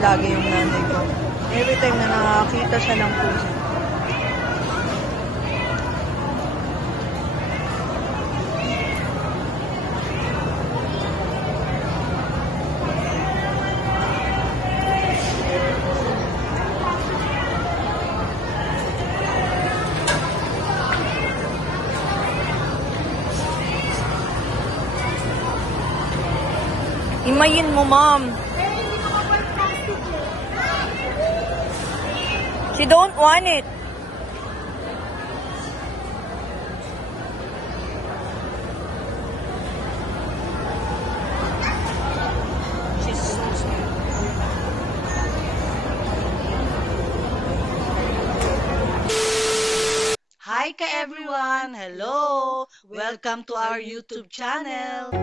lagi yung nanay ko. Every time na nakakita siya ng pusa. Imayin mo, mom. She don't want it. She's so scared. Hi ka everyone! Hello! Welcome to our YouTube channel!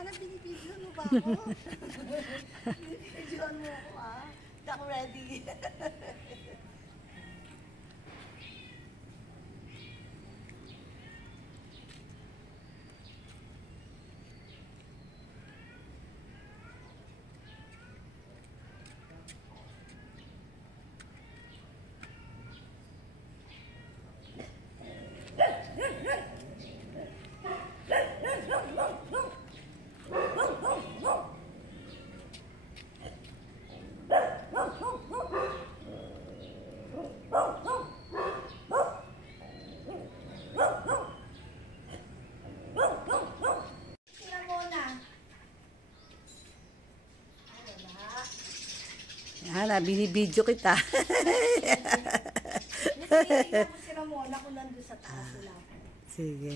Ano, binibidyoan mo ba ako? Binibidyoan mo ako, ah. Hindi ako ready. Hala, binibidyo kita. Si Ramona kung nandun sa taas wala ko. Sige.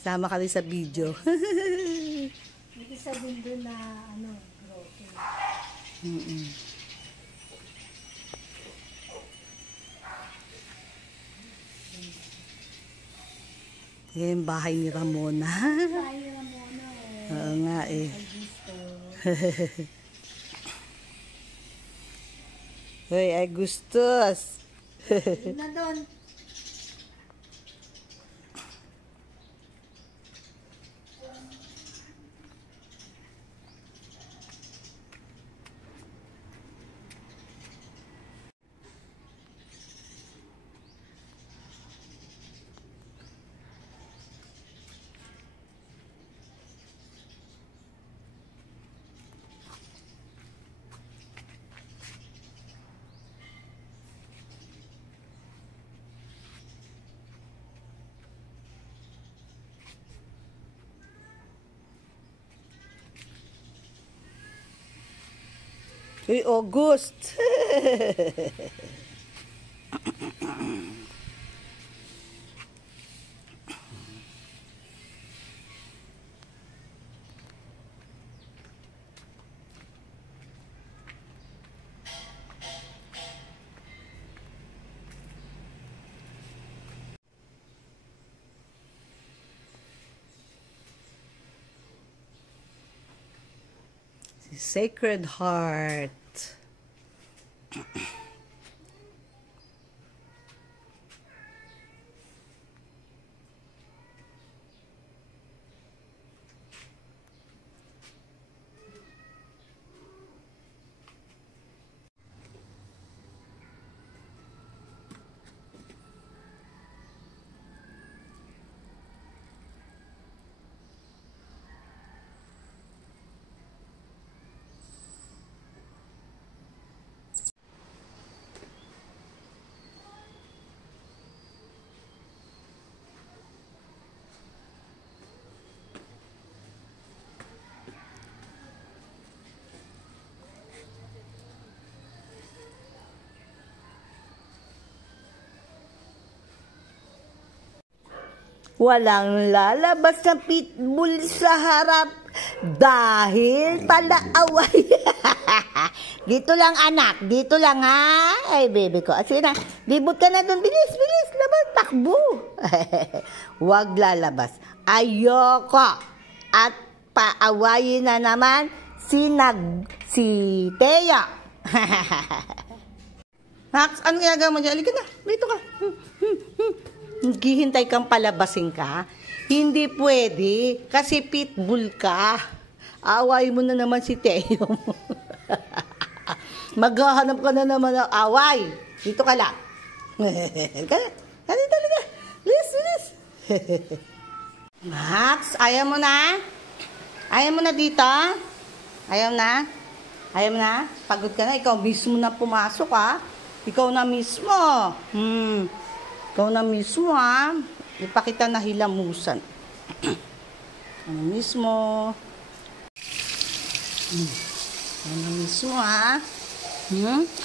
Sama ka rin sa video. May isa din doon na broken. Yan yung bahay ni Ramona. Bahay ni Ramona, eh. Oo nga eh. Hoy, ay gustos. Yun na doon. Uy, August. Sacred Heart. Walang lalabas na pitbull sa harap dahil palaaway. Dito lang anak, dito lang ha. Ay baby ko, sige na, libot ka na doon, bilis, bilis, labas, takbo. Huwag lalabas. Ayoko. At paawayin na naman si Teya. Max, ano ginagawa mo dyan? Halika na, dito ka. Naghihintay kang palabasin ka? Hindi pwede, kasi pitbull ka. Away mo na naman si Teo. Maghahanap ka na naman ng away. Dito ka lang. Dito talaga. Bilis, bilis. Max, ayaw mo na? Ayaw mo na dito? Ayaw na? Ayaw mo na? Pagod ka na? Ikaw mismo na pumasok ha? Ikaw na mismo. Ikaw na mismo ha. Ipakita na hilamusan. Ano mismo. Ikaw na mismo ha.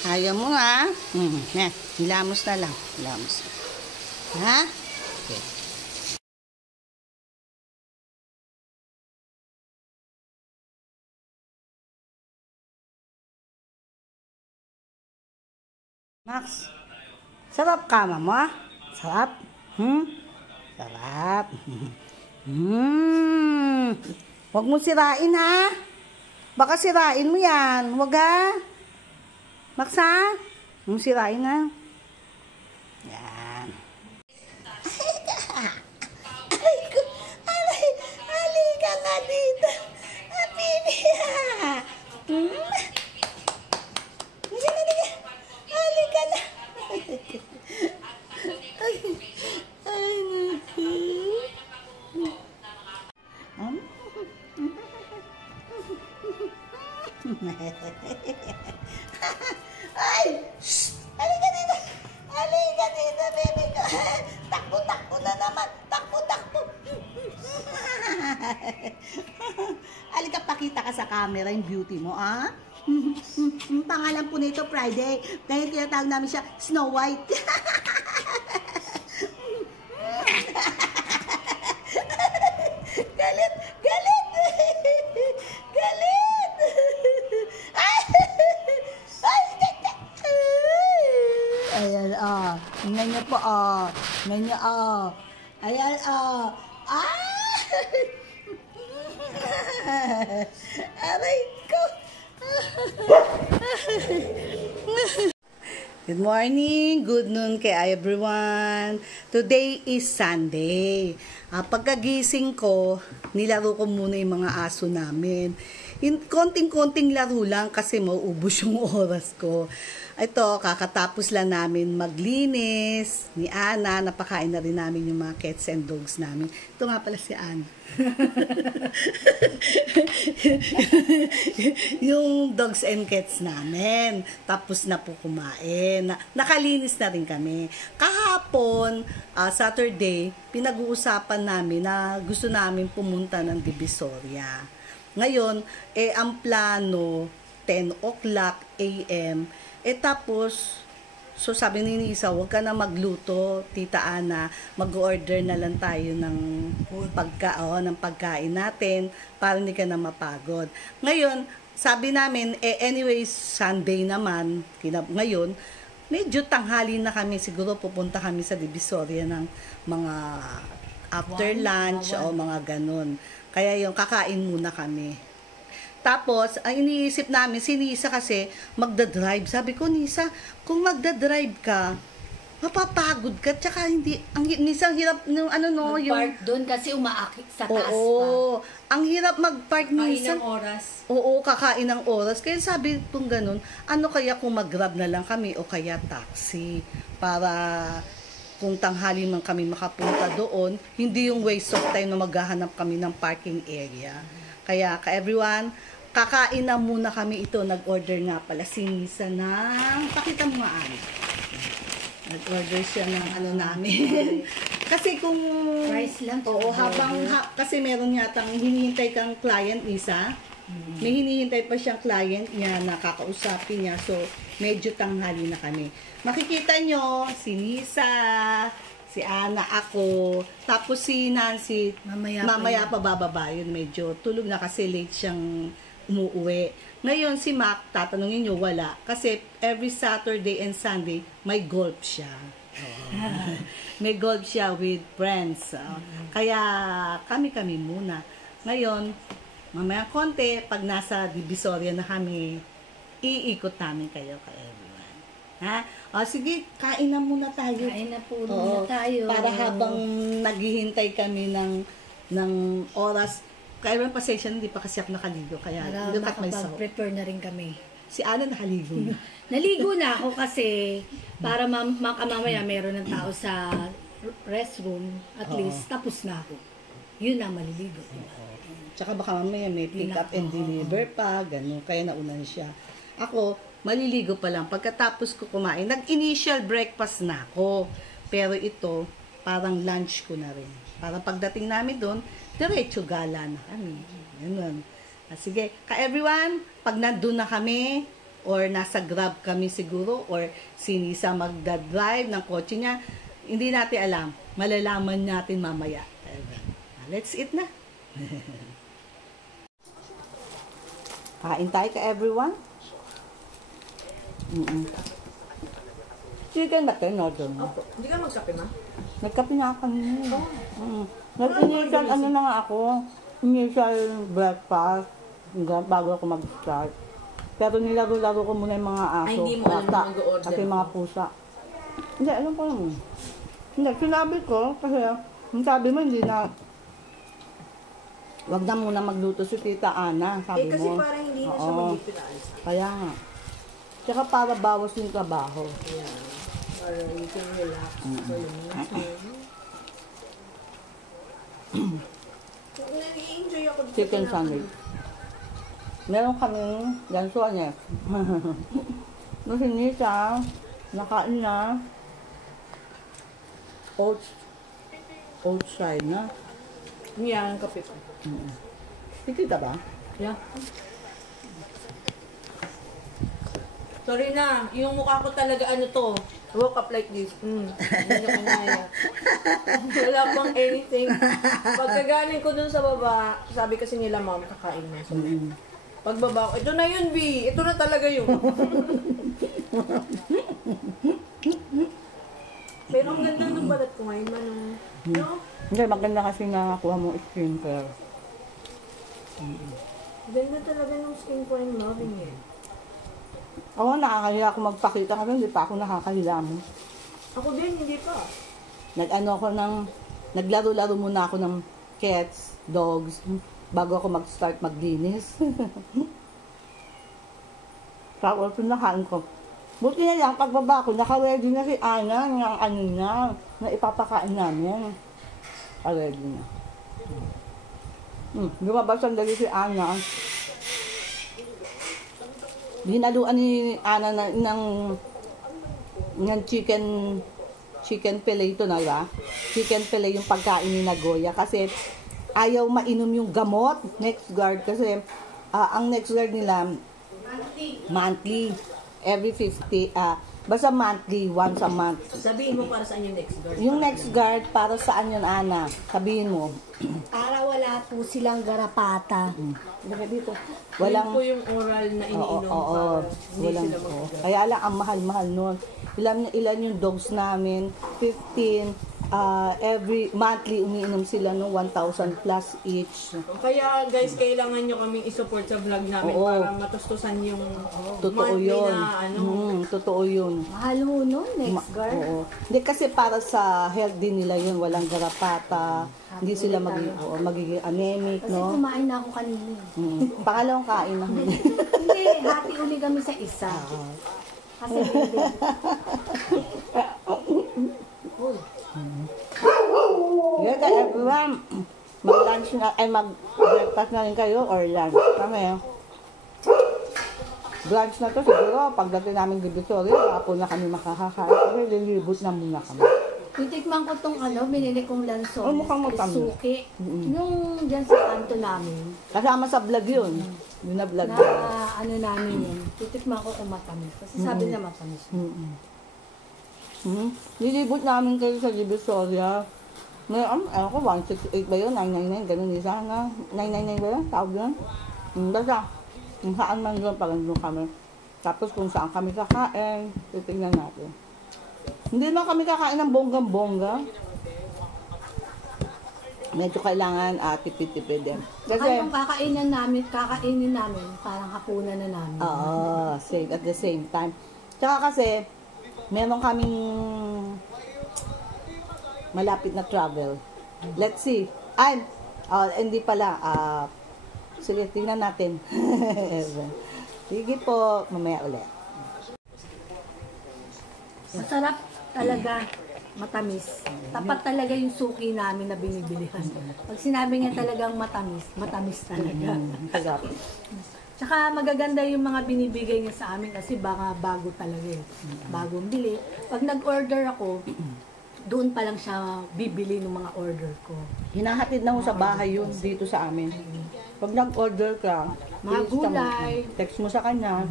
Ayaw mo ha. Hilamos na lang. Hilamos. Ha? Okay. Max, sarap kama mo ah? Sarap? Sarap. Huwag mo sirain ha. Baka sirain mo yan. Huwag ha. Max ha? Huwag mo sirain ha. Yan. Halika nga dito. Habibi ha. Halika na. Ay, naku. Ay! Shh! Halika dito! Halika dito, baby ko! Takbo-takbo na naman! Takbo-takbo! Halika, pakita ka sa camera yung beauty mo, ah? Pangalan po nito Friday. Kaya tinatawag namin siya Snow White. Galit! Galit! Galit! Ayan, ah. Tingnan niyo po, ah. Tingnan niyo, ah. Ayan, ah. Aray ko. Good morning, good noon kay everyone. Today is Sunday. Pagkagising ko, nilaro ko muna yung mga aso namin. Konting-konting laro lang kasi mauubos yung oras ko. Ito, kakatapos lang namin maglinis ni Ana. Napakain na rin namin yung mga cats and dogs namin. Ito nga pala si Ana. Yung dogs and cats namin. Tapos na po kumain. Nakalinis na rin kami. Kahapon, Saturday, pinag-uusapan namin na gusto namin pumunta ng Divisoria. Ngayon, ang plano, 10 o'clock a.m. Tapos, so sabi ni Nisa, huwag ka na magluto, Tita Ana, mag-order na lang tayo ng pagkain natin para hindi ka na mapagod. Ngayon, sabi namin, anyways, Sunday naman, ngayon, medyo tanghali na kami, siguro pupunta kami sa Divisoria ng mga after lunch o mga ganun. Kaya yung kakain muna kami. Tapos, ang iniisip namin, si Nisa kasi magdadrive. Sabi ko, Nisa, kung magdadrive ka, mapapagod ka. Tsaka hindi, Nisa, ang hirap, yung Mag-park doon kasi umaakit sa taas oo, pa. Ang hirap mag-park, Nisa. Kakain ng oras. Oo, kakain ng oras. Kaya sabi kong ganun, ano kaya kung mag-grab na lang kami o kaya taxi para kung tanghali man kami makapunta doon, hindi yung waste of time na maghahanap kami ng parking area. Kaya ka-everyone, kakain na muna kami ito. Nag-order nga pala si Nisa ng, pakita mo nga ano. Nag-order siya ng ano namin. Kasi kung, Price lang. oo, kasi meron yatang hinihintay kang client, Nisa. May hinihintay pa siyang client niya na kakausapin niya. So, medyo tanghali na kami. Makikita nyo, si Nisa, Si Ana, ako. Tapos si Nancy, mamaya pa bababa yun. Medyo tulog na kasi late siyang umuwi. Ngayon si Mac, tatanungin nyo, wala. Kasi every Saturday and Sunday, may golf siya. May golf siya with friends. Kaya kami-kami muna. Ngayon, mamaya konti, pag nasa Divisoria na kami, iikot namin kayo kay everyone. Ha? O sige, kain na muna tayo. Kain na po Oo, muna tayo. para habang naghihintay kami ng oras, kaya naman pasensya, hindi pa kasi ako nakaligo. Kaya Para look at myself. makapag-prepare na rin kami. Si Ana nakaligo na. Naligo na ako kasi para mamaya meron ng tao sa restroom. At least tapos na ako. Yun na, maliligo. Tsaka baka mamaya may pick up and deliver pa, gano'n. Kaya naunan siya. Ako, maliligo pa lang. Pagkatapos ko kumain, nag-initial breakfast na ako. Pero ito, parang lunch ko na rin. Para pagdating namin doon, diretso gala na kami. Ganun. Sige, ka-everyone, pag nandun na kami, or nasa Grab kami siguro, or si Nisa magdadrive ng kotse niya, hindi natin alam. Malalaman natin mamaya. Let's eat na. Kain tayo ka-everyone. Chicken ba tayo, no? Opo. Hindi ka magkape, ma? Nagkape na ako kanina. Nag-initial, ano na nga ako, initial breakfast, bago ako mag-start. Pero nilago-lago ko muna yung mga aso. Ay, hindi mo alam na mag-order at yung mga pusa. Hindi, alam ko lang. Hindi, sinabi ko, kasi, yung sabi mo, hindi na, wag na muna magluto si Tita Ana, sabi kasi mo. parang hindi na siya Oo. mag-utilize. Kaya nga. Tsaka para bawas yung trabaho. Yeah. Para you can relax for your meals. Nag-i-enjoy ako dito. Chicken sandwich. Meron kaming gansuanes. Nung si Nisa, nakain na. Oats side na. Yeah, ang kape ko. Titita ba? Yeah. Sorry na, yung mukha ko talaga ano to, woke up like this. Hindi ko kinaya. Wala pang anything. Pagkagaling ko dun sa baba, sabi kasi nila, ma'am, kakain na. So, pagbaba ko, ito na yun, B. Ito na talaga yun. Pero ang ganda ng balat ko ngayon, manong. No? Hindi, maganda kasi nakakuha mo skincare. Ganda talaga ng skin ko, I'm loving it. Ako, nakakahiya ako magpakita kasi hindi pa ako nakakahiya mo. Ako din, hindi pa. Naglaro-laro muna ako ng cats, dogs, bago ako mag-start maglinis. Tapos pinakain ko. Buti na lang, pagbaba ko, naka-ready na si Ana ng kanina na ipapakain namin. Naka-ready na. Lumabas ang dali si Ana. Hinaluan ni Ana ng chicken fillet ito na, ba? Chicken fillet yung pagkain ni Nagoya kasi ayaw mainom yung gamot, NexGard, kasi ang NexGard nila monthly, every 50, basta monthly, once a month. Sabihin mo para saan yung next door. Yung NexGard, para saan yun, Ana? Sabihin mo. Para wala po silang garapata. Dito. Walang po yung oral na iniinom para hindi Walang, sila mag kaya lang, ang mahal-mahal nun. Ilan yung dogs namin? 15. Every monthly, umiinom sila ng 1,000 plus each. Kaya guys, kailangan nyo kaming isupport sa vlog namin Oo. para matustusan yung Totoo monthly yun. na ano. Totoo yun. Mahal mo no, next guard. Oo. Hindi kasi para sa health din nila yun. Walang garapata. Hindi sila magiging anemic, Kasi no? kumain na ako kanina. Pangalawang kain na. Hindi, hati uli kami sa isa. Kasi hindi. Yeah, kaya everyone, mag-lunch na, mag-breakfast na rin kayo or lunch. Kami, lunch na to siguro, pagdating namin Divisoria, ako na kami makakakain. Kasi lilibot na muna kami. Titikman ko tong binili kong lanson. Oh, mukhang matamis. Suki. Yung dyan sa kanto namin. Kasama sa vlog yun. Yun na vlog. Na namin yun. Titikman ko kung matamis. Kasi sabi na matamis. Nilibot namin kayo sa Divisoria. May, ako, 168 ba yun? 999, ganun isa na. 999 ba yun? Tawag yun? Basta, kung saan man doon, parang doon kami. Tapos kung saan kami kakain, titignan natin. Hindi naman kami kakain ng bonggang-bongga. Medyo kailangan tipid-tipid din. Kasi yung kakainin namin, parang hapunan na namin. Oo, same, at the same time. Tsaka kasi, meron kaming malapit na travel. Let's see. Ay, hindi pala. Sige, tingnan natin. Sige po, mamaya ulit. Masarap talaga, matamis. Tapat talaga yung suki namin na binibilihan. Pag sinabi niya talagang matamis, matamis talaga. Sarap. Tsaka magaganda yung mga binibigay niya sa amin kasi baka bago talaga eh. Bagong bili. Pag nag-order ako, doon pa lang siya bibili ng mga order ko. Hinahatid na ho sa bahay yun dito sa amin. Pag nag-order ka, Mga gulay. Text mo sa kanya,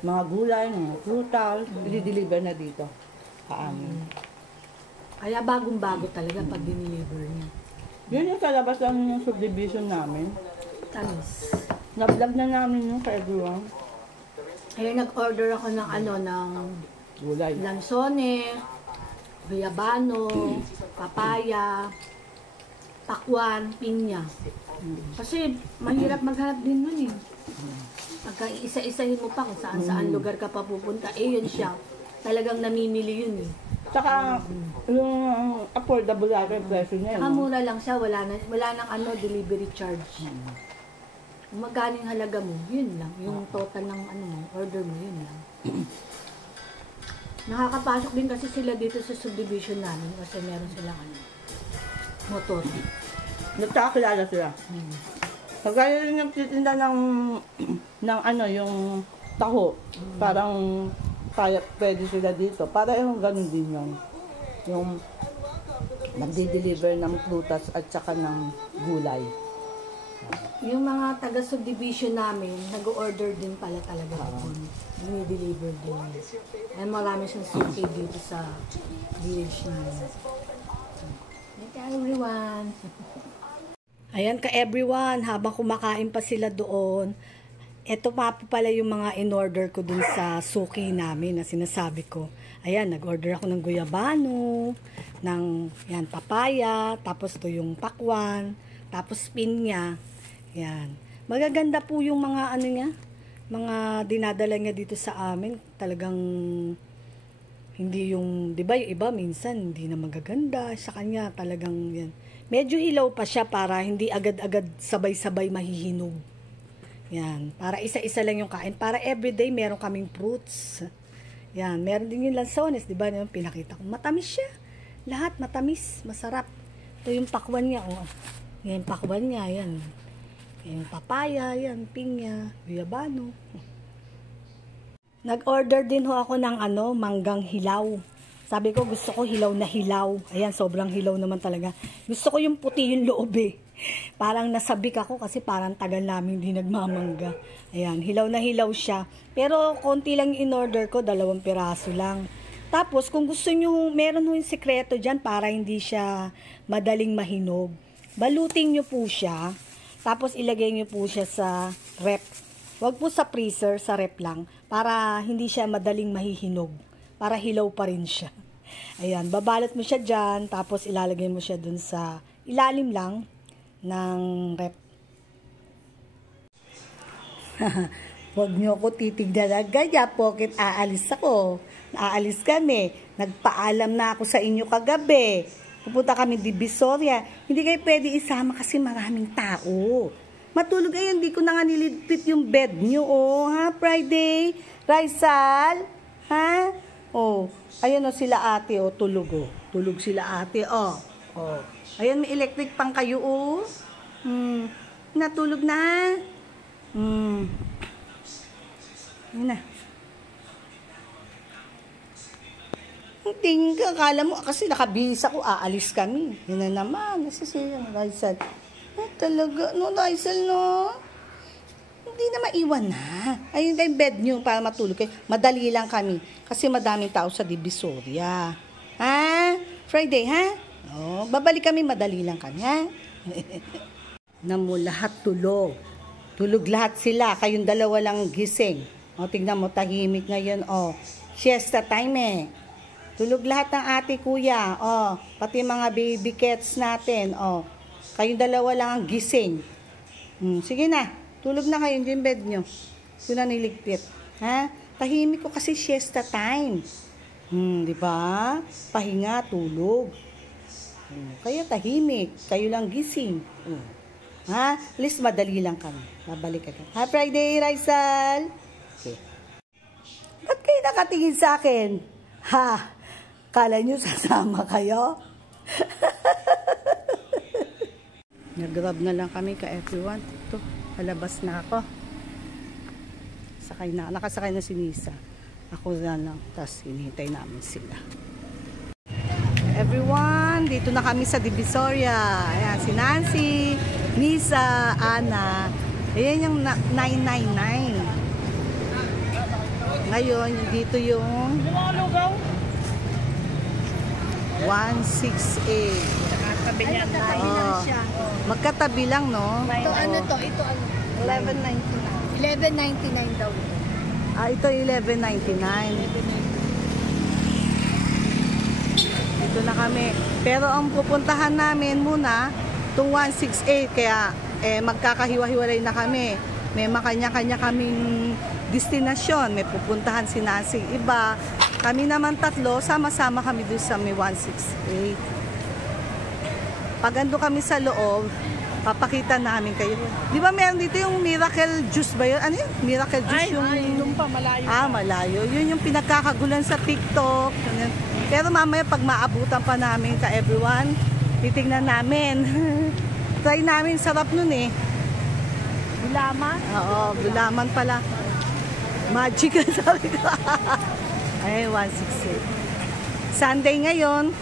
mga gulay, mga frutal, i-deliver na dito sa amin. Kaya bagong-bago talaga pag diniliver niya. Yun yung kalabas lang yung subdivision namin. Tamis. Na-vlog na namin yung sa everyone. Kaya nag-order ako ng ng Gulay. lansone, guyabano, papaya, pakwan, pinya. Kasi mahirap maghanap din nun eh. Pagka isa-isahin mo pa kung saan-saan lugar ka pa pupunta, yun siya. Talagang namimili yun eh. Tsaka, yung affordable natin yung presyo niya. Saka mura lang siya, wala nang delivery charge. Kung magkano yung halaga mo, yun lang. Yung total ng order mo, yun lang. Nakakapasok din kasi sila dito sa subdivision namin kasi meron silang motor. Nagkakilala sila. Pagkaya rin nagtitinda ng yung taho. Parang pwede sila dito. Para yung ganun din yun. Yung nagdi-deliver ng prutas at saka ng gulay. Yung mga taga-subdivision namin, nag-order din pala talaga doon. Dini-deliver din. Ay marami siyang suki dito sa village namin. Thank you everyone! Ayan ka everyone, habang kumakain pa sila doon, eto pa pala yung mga in-order ko dun sa suki namin na sinasabi ko. Ayan, nag-order ako ng guyabano, ng papaya, tapos to yung pakwan, tapos pinya. Yan. Magaganda po yung mga mga dinadala niya dito sa amin. Talagang hindi yung, 'di ba, yung iba minsan hindi na magaganda. Sa kanya talagang yan. Medyo hilaw pa siya para hindi agad-agad sabay-sabay mahihinog. Yan, para isa-isa lang yung kain. Para everyday meron kaming fruits. Yan, meron din yung lansones, 'di ba? Yung pinakita ko. Matamis siya. Lahat matamis, masarap. Ito yung pakwan niya, oh. Yan, pakwan niya, yan. Yung papaya, yan, pinya, guyabano. Nag-order din ho ako ng manggang hilaw. Sabi ko, gusto ko hilaw na hilaw. Ayan, sobrang hilaw naman talaga. Gusto ko yung puti yung loob eh. Parang nasabik ako kasi parang tagal namin di nagmamangga. Ayan, hilaw na hilaw siya. Pero konti lang in-order ko, 2 piraso lang. Tapos, kung gusto nyo, meron yung sekreto dyan para hindi siya madaling mahinog. Balutin nyo po siya. Tapos ilagay niyo po siya sa rep. Huwag po sa freezer, sa rep lang. Para hindi siya madaling mahihinog. Para hilaw pa rin siya. Ayan, babalot mo siya dyan. Tapos ilalagay mo siya dun sa ilalim lang ng rep. Huwag niyo ako titignan agad. Pocket aalis ako. Aalis kami. Nagpaalam na ako sa inyo kagabi. Pupunta kami Divisoria. Hindi kayo pwede isama kasi maraming tao. Matulog kayo, hindi ko na nga nilipit yung bed nyo, oh. Ha, Friday? Raisal? Ha? Oh, ayan o sila ate, oh, tulog, oh. Tulog sila ate, oh. Oh. Ayan, may electric pang kayo, oh. Natulog na. Ayan na. Tingin ka, akala mo, kasi nakabihis ako, aalis kami. Yun na naman, nasisiyang Raisal. Talaga, no, Raisal, no? Hindi na maiwan na. Ayun na yung bed nyo para matulog kayo. Madali lang kami, kasi madaming tao sa Divisoria. Friday, ha? Oh, babalik kami, madali lang kami, ha? Na mo lahat tulog. Tulog lahat sila. Kayong dalawa lang gising. O, tignan mo, tahimik ngayon. O, siesta time eh. Tulog lahat ng ate, kuya. O, pati mga baby cats natin. O, kayong dalawa lang ang gising. Sige na. Tulog na kayo yung bed nyo. Yun na niligpit. Ha? Tahimik ko kasi siesta time. Di ba? Pahinga, tulog. Kaya tahimik. Kayo lang gising. Ha? At least madali lang kami. Babalik agad. Ha, Friday, Rizal? Okay. Ba't kayo nakatingin sa akin? Ha? Kala nyo sasama kayo? Nag-grab na lang kami ka everyone. Ito, palabas na ako. Nakasakay na si Nisa. Ako na lang. Tapos hinihintay namin sila. Everyone, dito na kami sa Divisoria. Ayan, si Nancy, Nisa, Ana. Ayan yung 999. Ngayon, dito yung 168. Magkatabi niya. Oh, magkatabi lang, no? Ito ano to? Ito ano? 11.99. 11.99 daw ito. Ito 11.99. Dito na kami. Pero ang pupuntahan namin muna, itong 168. Kaya magkakahiwa-hiwalay na kami. May makanya-kanya kaming destinasyon. May pupuntahan si Nancy iba. Kami naman tatlo, sama-sama kami doon sa may 168. Pag ando kami sa loob, papakita namin kayo. Di ba meron dito yung Miracle Juice ba yun? Ano yun? Miracle Juice yung... Nung pa, malayo. Malayo. Yun yung pinagkakagulan sa TikTok. Pero mamaya pag maabutan pa namin ka everyone, titignan namin. Try namin, sarap nun eh. Gulaman? Oo, gulaman pala. Magic ang sabi ko. Ay, 168. Sunday ngayon.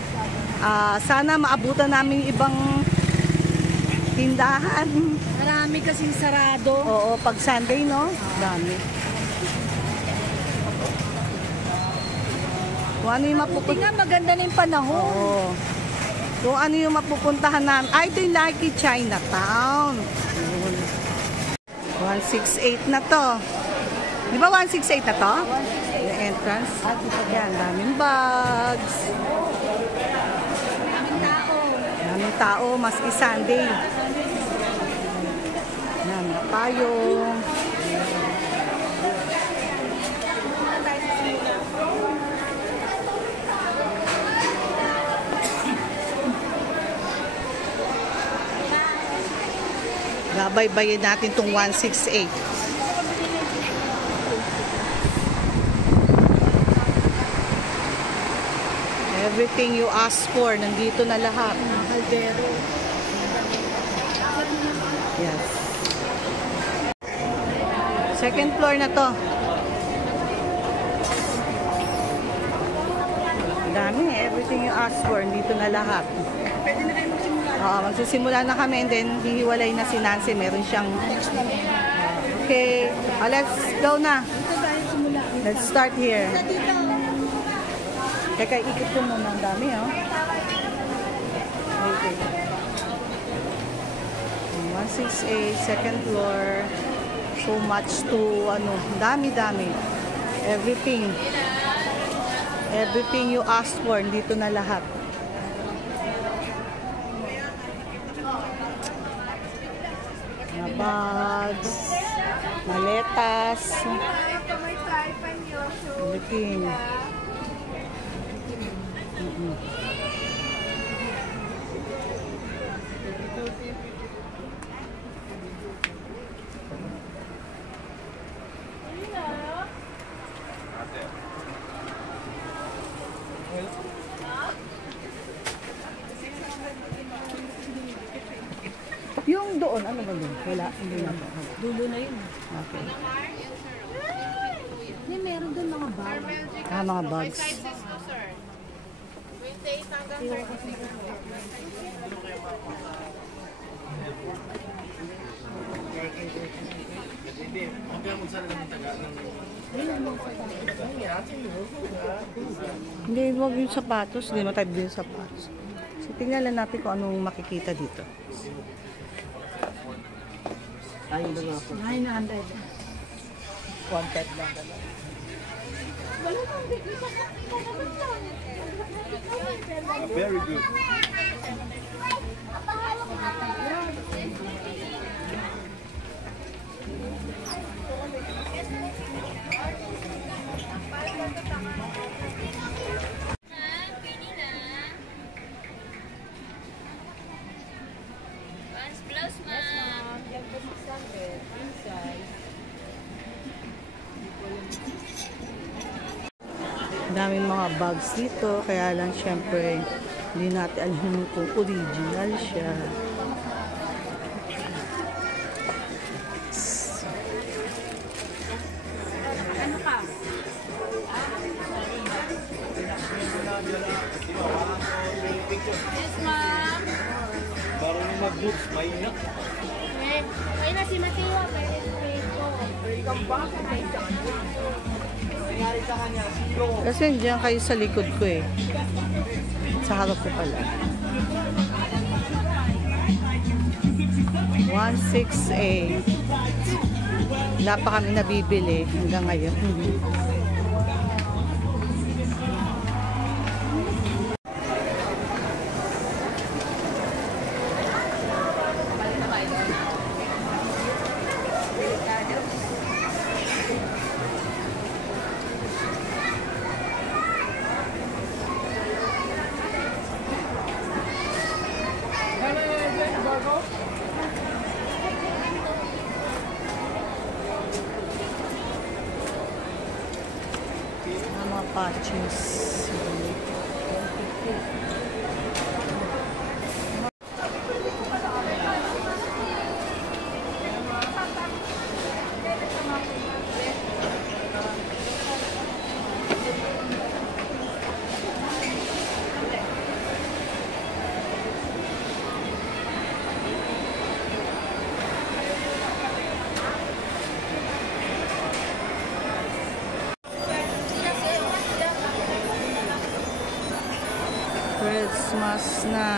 Sana maabutan namin ibang tindahan. Marami kasing sarado. Oo, pag Sunday, no? Dami. Kung ano yung Buti nga maganda na yung panahon. Oo. Kung ano yung mapupuntahan namin. Ito yung Lucky Chinatown. 168 na to. Di ba 168 na to? Yung entrance. Yan, daming bags. Daming tao, maski Sunday. Yan, payong. Gabaybayin natin itong 168. Everything you ask for, nandito na lahat. Caldero. Yes. Second floor na to. Dami, everything you ask for, nandito na lahat. Magsisimula na kami and then hihiwalay na si Nancy. Meron siyang... Okay. Let's go na. Let's start here. Teka, ikot ko muna. Ang dami, oh. Okay. 168, second floor. So much to, dami-dami. Everything you ask for, dito na lahat. Bags, maletas, everything. Yung doon, ano ba doon? Wala, hindi na po. Dulo na yun. Okay. Hindi, meron doon mga bag. Mga bags. Hindi, huwag yung sapatos. Hindi mo type din yung sapatos. So, tingnan lang natin kung anong makikita dito. 900. Content lang. Very good. Daming mga bags dito, kaya lang syempre hindi natin alam kung original siya. Baru mag-boots, mahina. Ay na si Mateo, pwede Kasi nandiyan kayo sa likod ko eh. Sa harap ko pala. 168. Wala pa kami nabibili hanggang ngayon. Mga patches. Christmas na.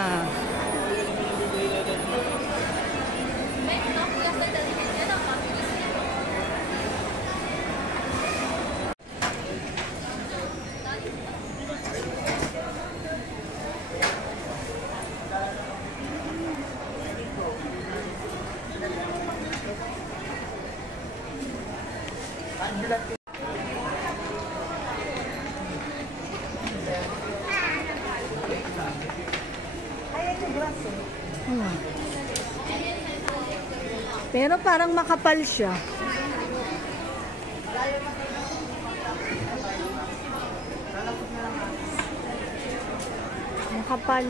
Pero parang makapal siya. Makapal.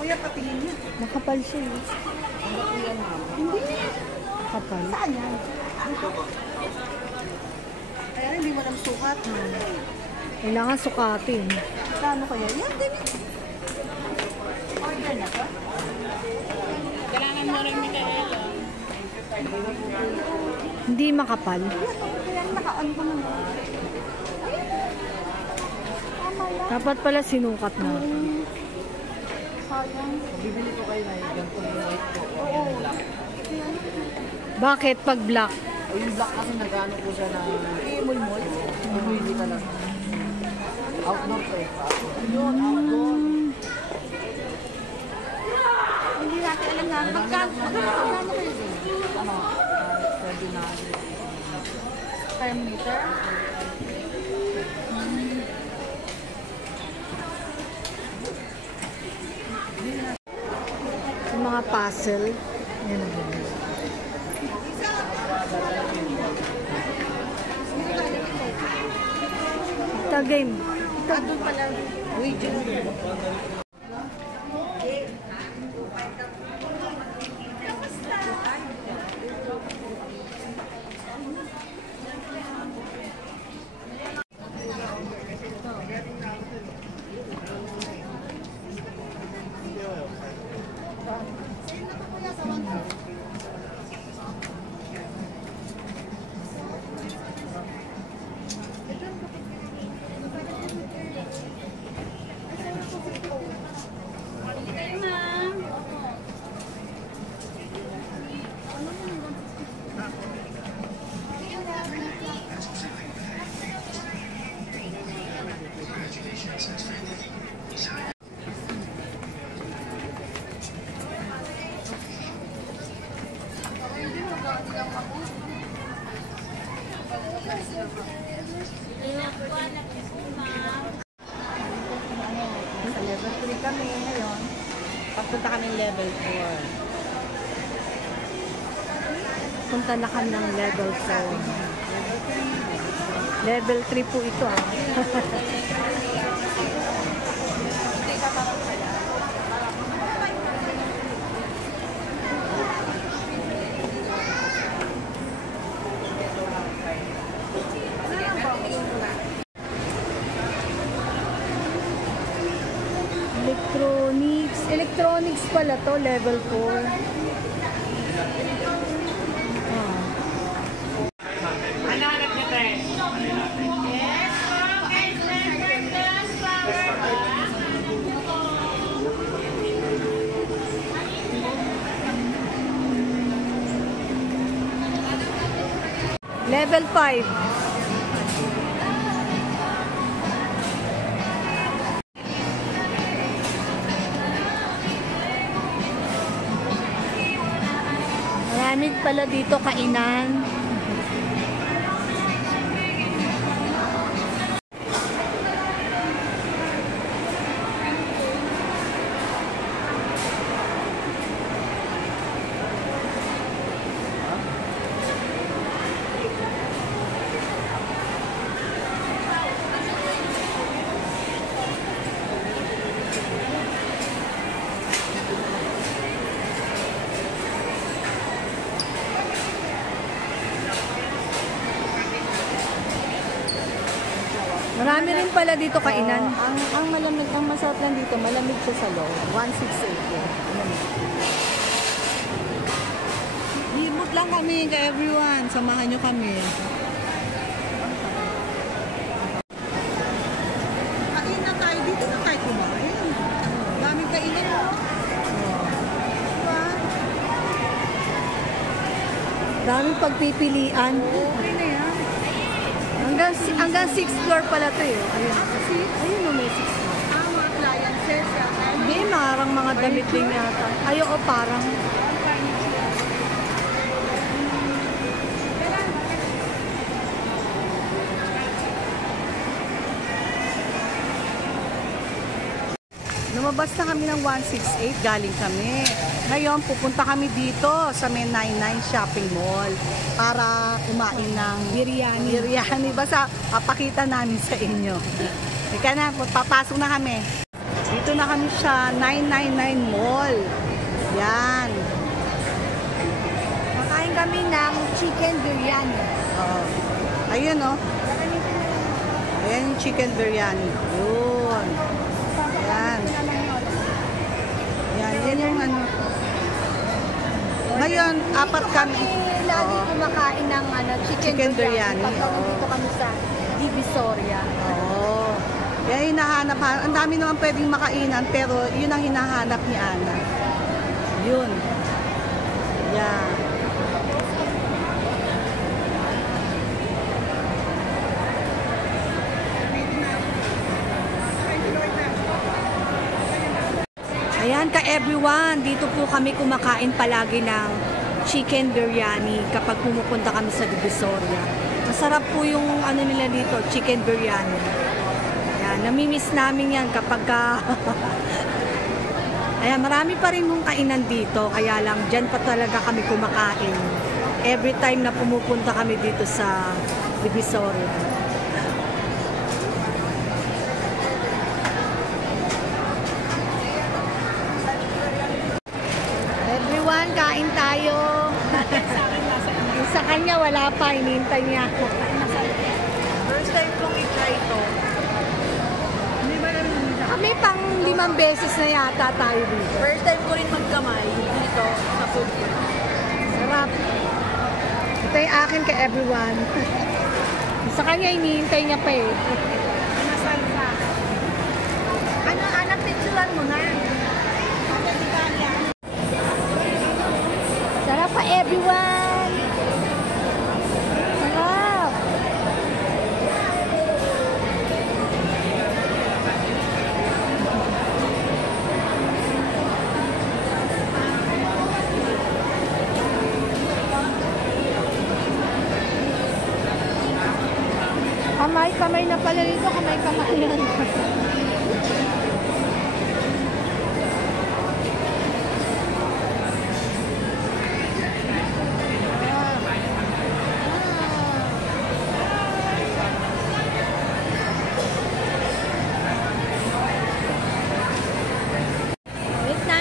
Kuya, patingin niya. Makapal siya. Eh. Hindi. Makapal. Saan yan? Kaya hindi mo lang sukat. Kailangan sukatin. Kano kaya? Yan din. Order na ka? Hindi makapal. Kaya naka-on ko naman. Dapat pala sinukat na. Bibili ko kayo na yung ganito yung white ko. Bakit pag black? O yung black kasi nagano po siya na imul-mul. Bumili ka lang. Outdoor pa eh. Yun, outdoor. Hindi natin alam na. Magkano kayo din? Ano? 29. Thermometer? Yung mga puzzle. Yan ang ganda. Ito game. Ito pala. Wager. Level 3 kami ngayon. Pagpunta kami level 4. Punta na kami ng level 4. Level 3 po ito ah. Electronics pala to, level 4. Level 5. Marami pala dito kainan. Marami rin pala dito kainan. Ang malamig, ang masarap lang dito, malamig siya sa loob. 168 yun. Libot lang kami ka everyone. Samahan nyo kami. Kain na tayo. Dito na tayo kumain. Daming kainan mo. Daming pagpipilian. Okay na yan. Hanggang 6th floor pala to eh. Ayun. Ayun o, may 6th floor. Mga appliances. Hindi, marang mga damit din yata. Ayoko parang. Lumabas na kami ng 168, galing kami. Ngayon, pupunta kami dito sa may 99 Shopping Mall para kumain ng biryani. Basta papakita namin sa inyo. Ika na, papasok na kami. Dito na kami sa 999 Mall. Yan. Makain kami ng chicken biryani. Oh. Ayun, oh. Ayan yung chicken biryani. Yun. Yan. Yan yung ano. Ngayon, apat kami. Lagi kumakain ng chicken biryani. Pag dito kami sa Divisoria. Oo. Yan hinahanap. Ang dami naman pwedeng makainan, pero yun ang hinahanap ni Ana. Yun. Yan. Ayan ka everyone, dito po kami kumakain palagi ng chicken biryani kapag pumupunta kami sa Divisoria. Masarap po yung ano nila dito, chicken biryani. Ayan, namimiss namin yan kapag ayan, marami pa rin mong kainan dito, kaya lang dyan pa talaga kami kumakain. Every time na pumupunta kami dito sa Divisoria. Kain tayo. Sa kanya wala pa, hinihintay niya. First time kong i-try ito. Hindi ba namin Kami pang 5 beses na yata tayo dito. First time ko rin magkamay dito sa food court. Sarap. Ito yung akin kay everyone. Sa kanya hinihintay niya pa eh. Nasaan ka? Ano, anak, picturean mo na. Sarap pa everyone. Sarap. Kamay na pala rito. Kamay na.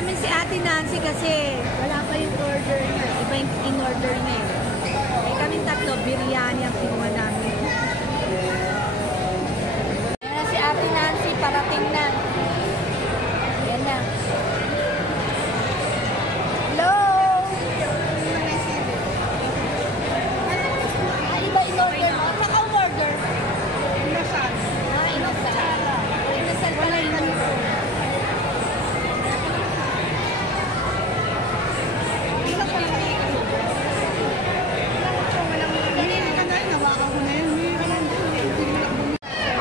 namin si Ate Nancy kasi wala pa yung order niya. Iba yung in-order niya. Eh kami tatlo, biryani ang kinuha namin. Ayan na si Ate Nancy, parating na. Ayan na. Hello! Iba in-order mo? Naka-order? Inasal. Inasal. Inasal pala in-order.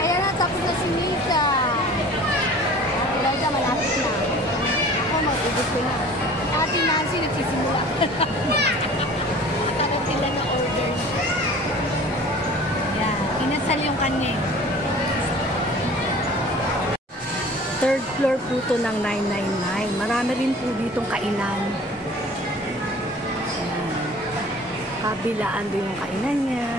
Ayan na, tapos na si Nita. Ate malapit na. Ako, mag-ubos ko na. Ate Nancy, nagsisimula. Matagal sila na order. Yan, inasal yung kanya. Third floor po to ng 999. Marami rin po ditong kainan. Ayan. Kabilaan din yung kainan niya.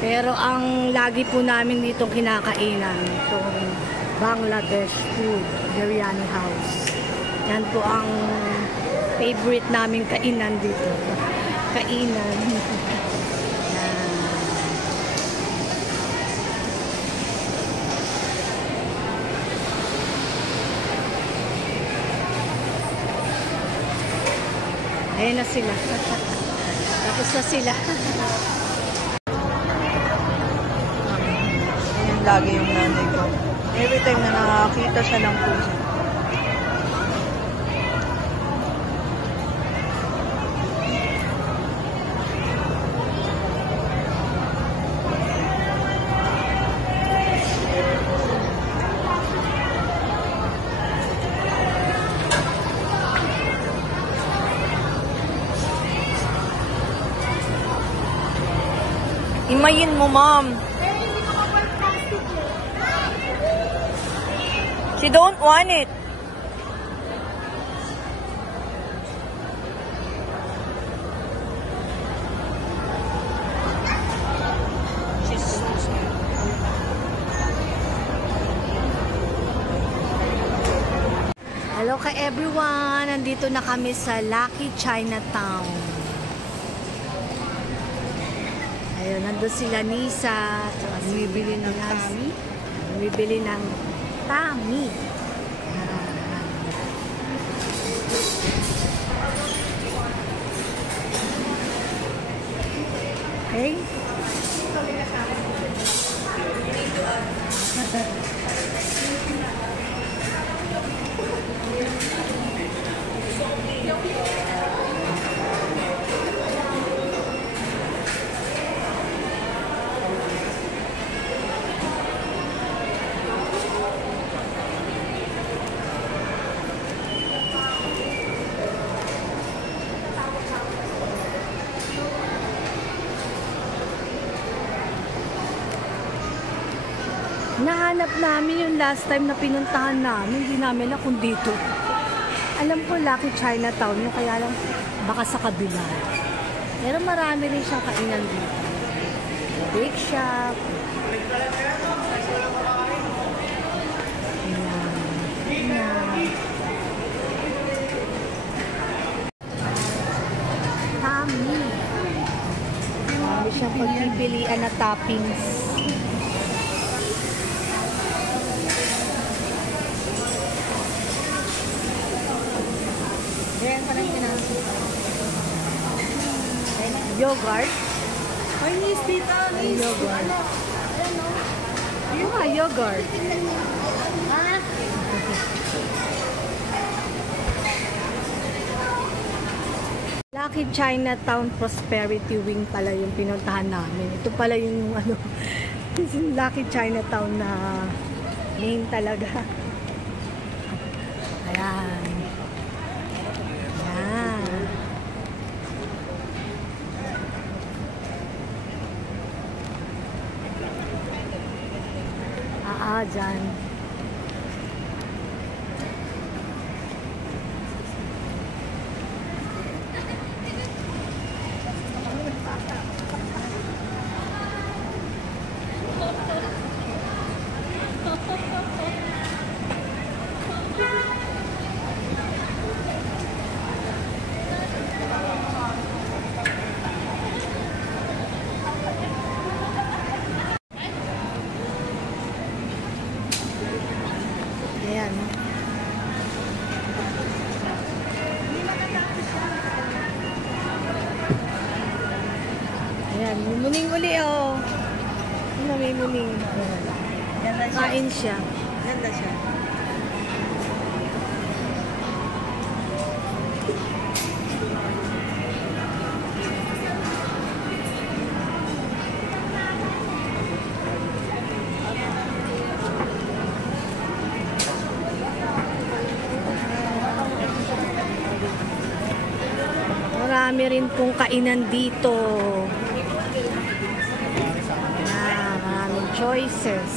Pero ang lagi po namin dito kinakainan, itong Bangladesh food, biryani house. Yan po ang favorite namin kainan dito. Kainan. Ayan na sila. Tapos na sila. Lagi yung nanay ko. Every time na nakakita siya ng puso. Imayin mo, mom. She don't want it. Hello ka everyone! Nandito na kami sa Lucky Chinatown. Ayun, nandun sila Nisa. Bumibili ng Tami. Bumibili ng Tami. Okay. Nahanap namin yung last time na pinuntahan namin. Hindi namin na kung dito. Alam ko Lucky Chinatown yung kaya lang baka sa kabila. Pero marami rin siyang kainan dito. Bake shop. Tami. Marami siyang pagpipilian na toppings. Yogurt. Ay, Nis, tita, Nis. Yogurt. Ano nga, yogurt? Lucky Chinatown Prosperity Wing pala yung pinuntahan namin. Ito pala yung ano, Lucky Chinatown na name talaga. Ayan. Dyan. Ayan. Ayan, mumuning uli oh. Ano, may muning. Ganda siya. Kain siya. Ganda siya. Marami rin pong kainan dito. Maraming choices.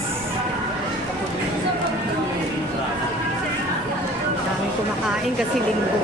Maraming kumakain kasi linggo.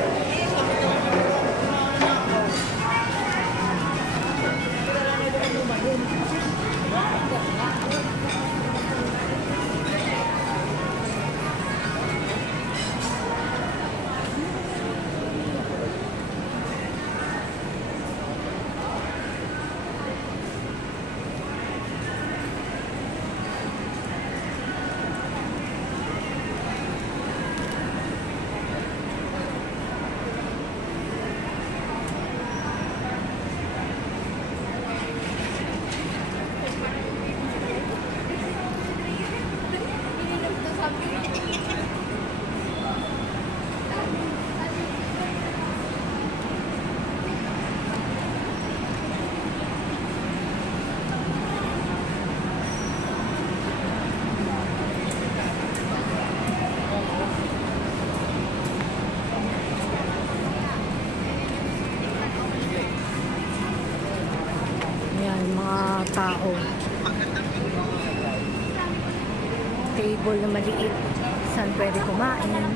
Ayan, mga tao. Table na maliit. Saan pwede kumain. Ayan.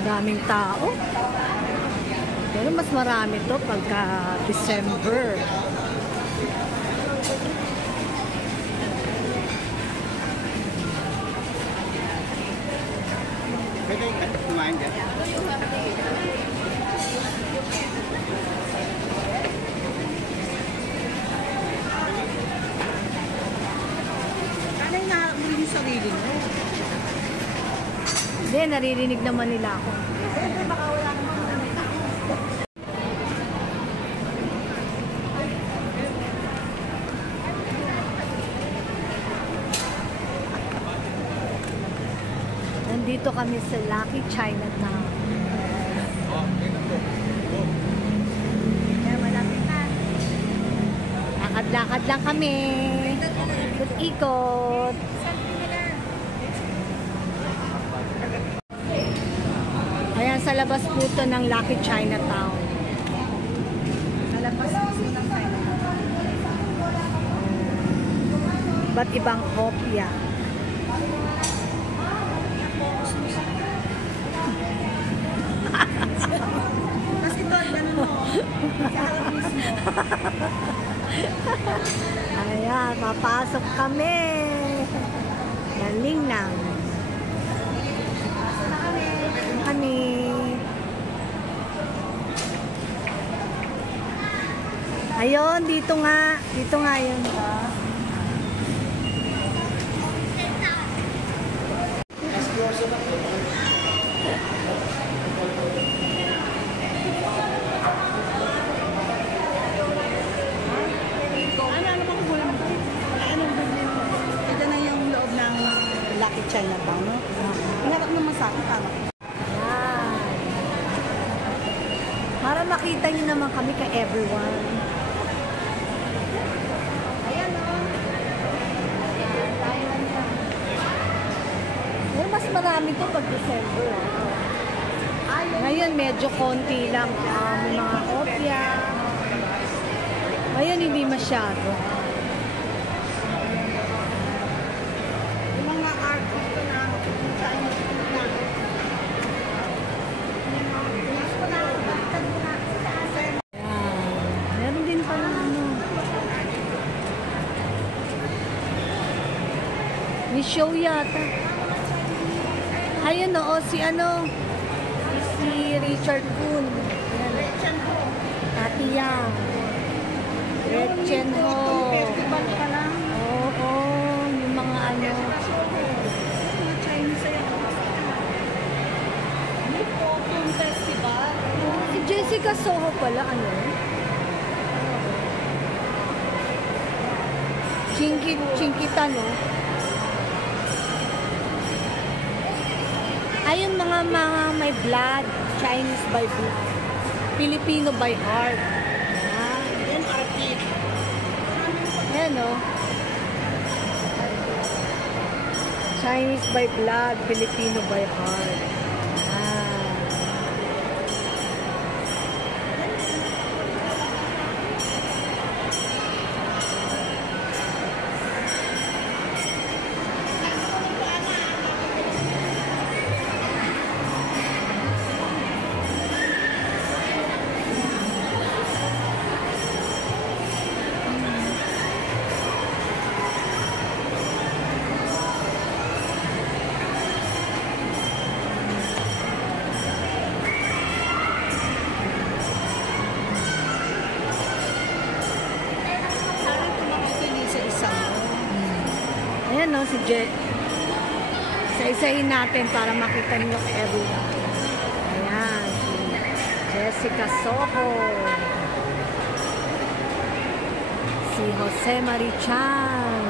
Daming tao. Pero mas marami to pagka December. Pwede kumain dyan. Kanay na yung sarili mo. Hindi, naririnig naman nila ako. Nandito kami sa Lucky Chinatown. Malapit na. Lakad-lakad lang kami. Ikot-ikot. Ayan, sa labas po to ng Lucky Chinatown. Nalabas mo ng Chinatown. Ba't ibang kopya? Kasi doon, ganun mo. Sa harap mismo. Ayan, papasok kami. Galing lang. Kami. Ayun, dito nga. Dito nga yun. Ano bang kulang mo? Anong bilhin mo? Ito na yung loob ng Lucky Chinatown, no? Hinarap naman sa akin, parang. Ayan. Para makita nyo naman kami ka everyone. Ayan o. Pero mas marami to pag December. Ngayon medyo konti lang. May mga kopya. Ayun, hindi masyado. Yung mga artist ko na Chinese food na. Ayan. Meron din pala ano. May show yata. Ayun oo, si ano. Si Richard Kuhn. Ayan. Tati Yang. Gretchen Ho. Festival pa lang. Oo, yung mga ano. Mga Chinese ay may photo festival. Si Jessica Soho pala, ano? Chinkita, no? Ay, yung mga may blood. Chinese by blood. Filipino by heart. Ah, Yan artist. yan, no? Chinese by blood, Filipino by heart. Ah. Ayan, no, si isa-isahin natin para makita niyo kay everyone. Ayan, si Jessica Soho. Si Jose Marichan.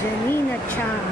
Janina Chan.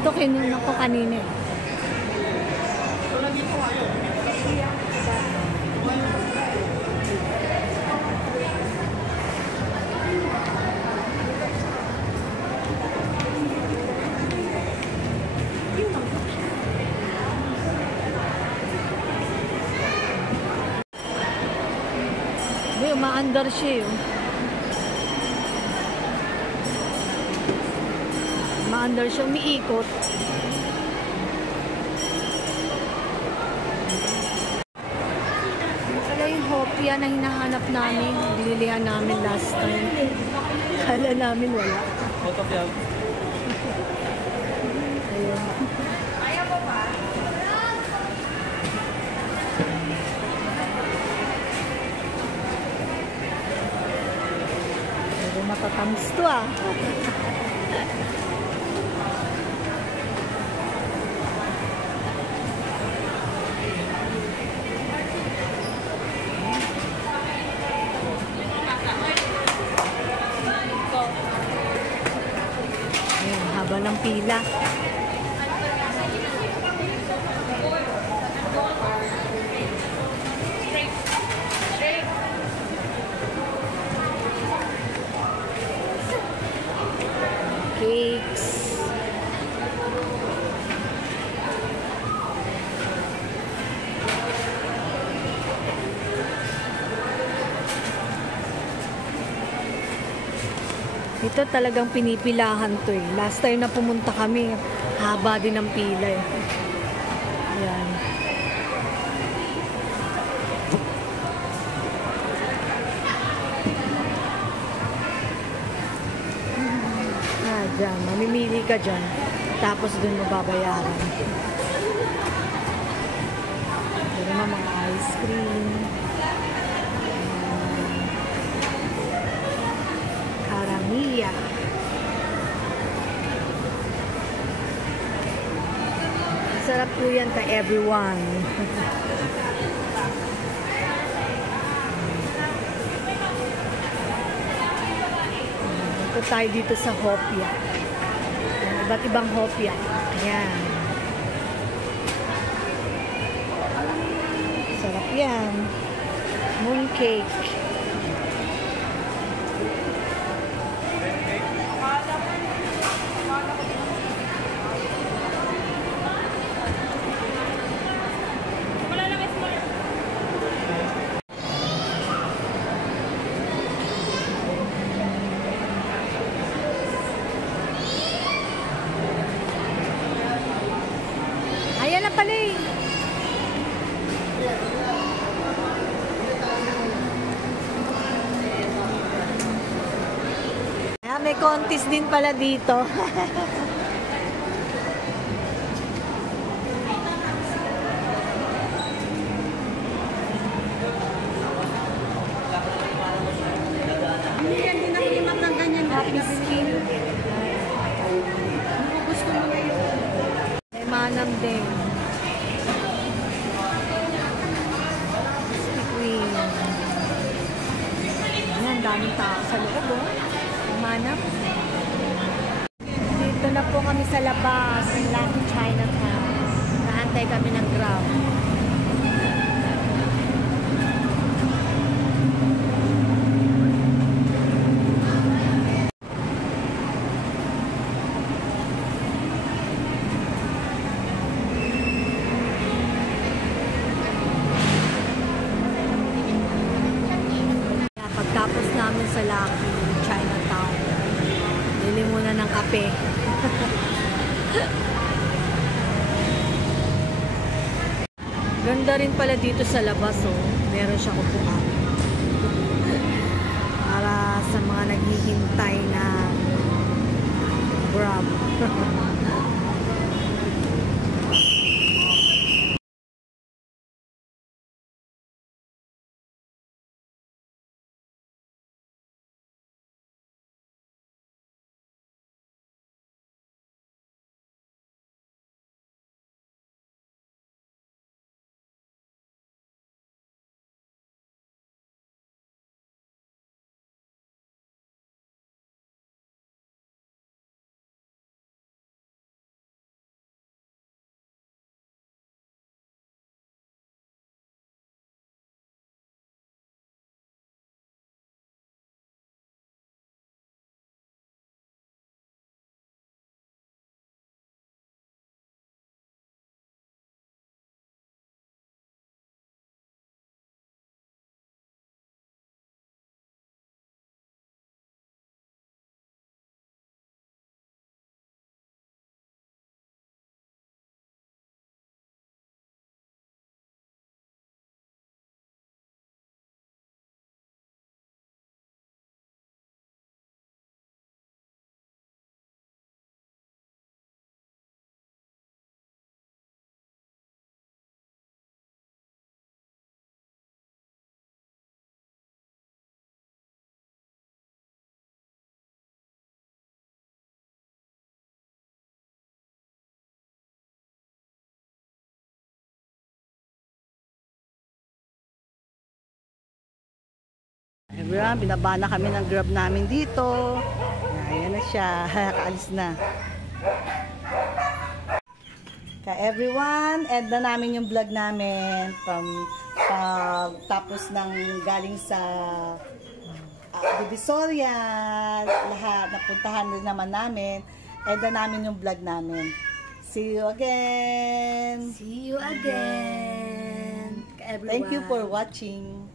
Ito kinuha ko kanina eh. May umaandar siya yun. Umaandar siya, umiikot. Pala yung hopia na hinahanap namin, binilihan namin last time. Kala namin wala. Ayun. Matatamis to ah. Ayan, haba ng pila. Cakes. Ito talagang pinipilahan to eh. Last time na pumunta kami, haba din ang pila eh. Ayan. Dyan, mamimili ka dyan. Tapos dun mababayaran. Ito naman mga ice cream. Caramia. Sarap po yan ka everyone. Ito tayo dito sa Hopia. Ayan, iba't ibang Hopia. Ayan. Sarap yan. Mooncake. Ayan na pala eh. May contest din pala dito. Hindi na kulimat ng ganyan. Happy skin. Gusto mo ngayon. May manam din. Queen. Ayan, daming tao sa loob oh. Manam. Dito na po kami sa labas. Lucky Chinatown. Naantay kami ng Grab. Pagtapos namin sa Lucky Chinatown, bili muna ng kape. Ganda rin pala dito sa labas, oh. Meron siya kupuan. Para sa mga naghihintay na Grab. Everyone, binaba na kami ng Grab namin dito. Ayan na siya. Kaalis na. Everyone, end na namin yung vlog namin from tapos ng galing sa Divisoria, lahat napuntahan din naman namin. End na namin yung vlog namin. See you again. See you again. Everyone. Thank you for watching.